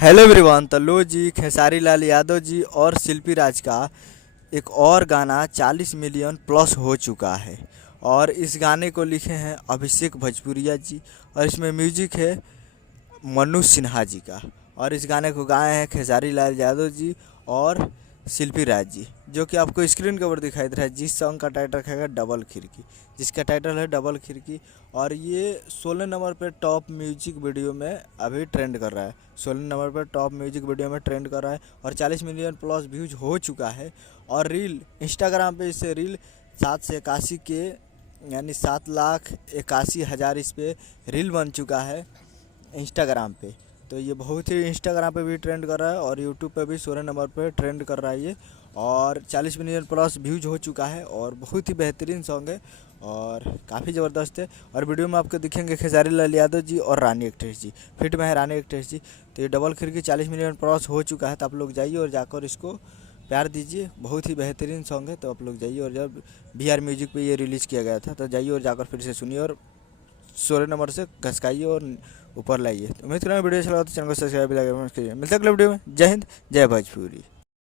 Hello everyone. तो लो जी, खेसारी लाल यादव जी और शिल्पी राज का एक और गाना 40 मिलियन प्लस हो चुका है। और इस गाने को लिखे हैं अभिषेक भोजपुरिया जी और इसमें म्यूजिक है मनु सिन्हा जी का। और इस गाने को गाए हैं खेसारी लाल यादव जी और शिल्पी राज जी, जो कि आपको स्क्रीन के ऊपर दिखाई दे रहा है। जिस सॉन्ग का टाइटल है डबल खिड़की, जिसका टाइटल है डबल खिड़की। और ये 16 नंबर पे टॉप म्यूजिक वीडियो में अभी ट्रेंड कर रहा है। 16 नंबर पर टॉप म्यूजिक वीडियो में ट्रेंड कर रहा है और 40 मिलियन प्लस व्यूज हो चुका है। और रील इंस्टाग्राम पे इससे रील 781 के यानी 7,81,000 इस पर रील बन चुका है इंस्टाग्राम पे। तो ये बहुत ही इंस्टाग्राम पे भी ट्रेंड कर रहा है और यूट्यूब पे भी 16 नंबर पे ट्रेंड कर रहा है ये। और 40 मिलियन प्लस व्यूज हो चुका है और बहुत ही बेहतरीन सॉन्ग है और काफ़ी ज़बरदस्त है। और वीडियो में आपको दिखेंगे खेसारी लाल यादव जी और रानी एक्ट्रेस जी, फिट में है रानी एक्ट्रेस जी। तो ये डबल खिड़की 40 मिलियन प्लस हो चुका है। तो आप लोग जाइए और जाकर इसको प्यार दीजिए, बहुत ही बेहतरीन सॉन्ग है। तो आप लोग जाइए और जब BR म्यूजिक पे ये रिलीज़ किया गया था तो जाइए और जाकर फिर से सुनिए और 16 नंबर से घसकाइए और ऊपर लाइए। तो उम्मीद कर रहा हूँ वीडियो अच्छा लगा तो चैनल को सब्सक्राइब कीजिए। मिलते हैं अगले वीडियो में। जय हिंद, जय भोजपुरी।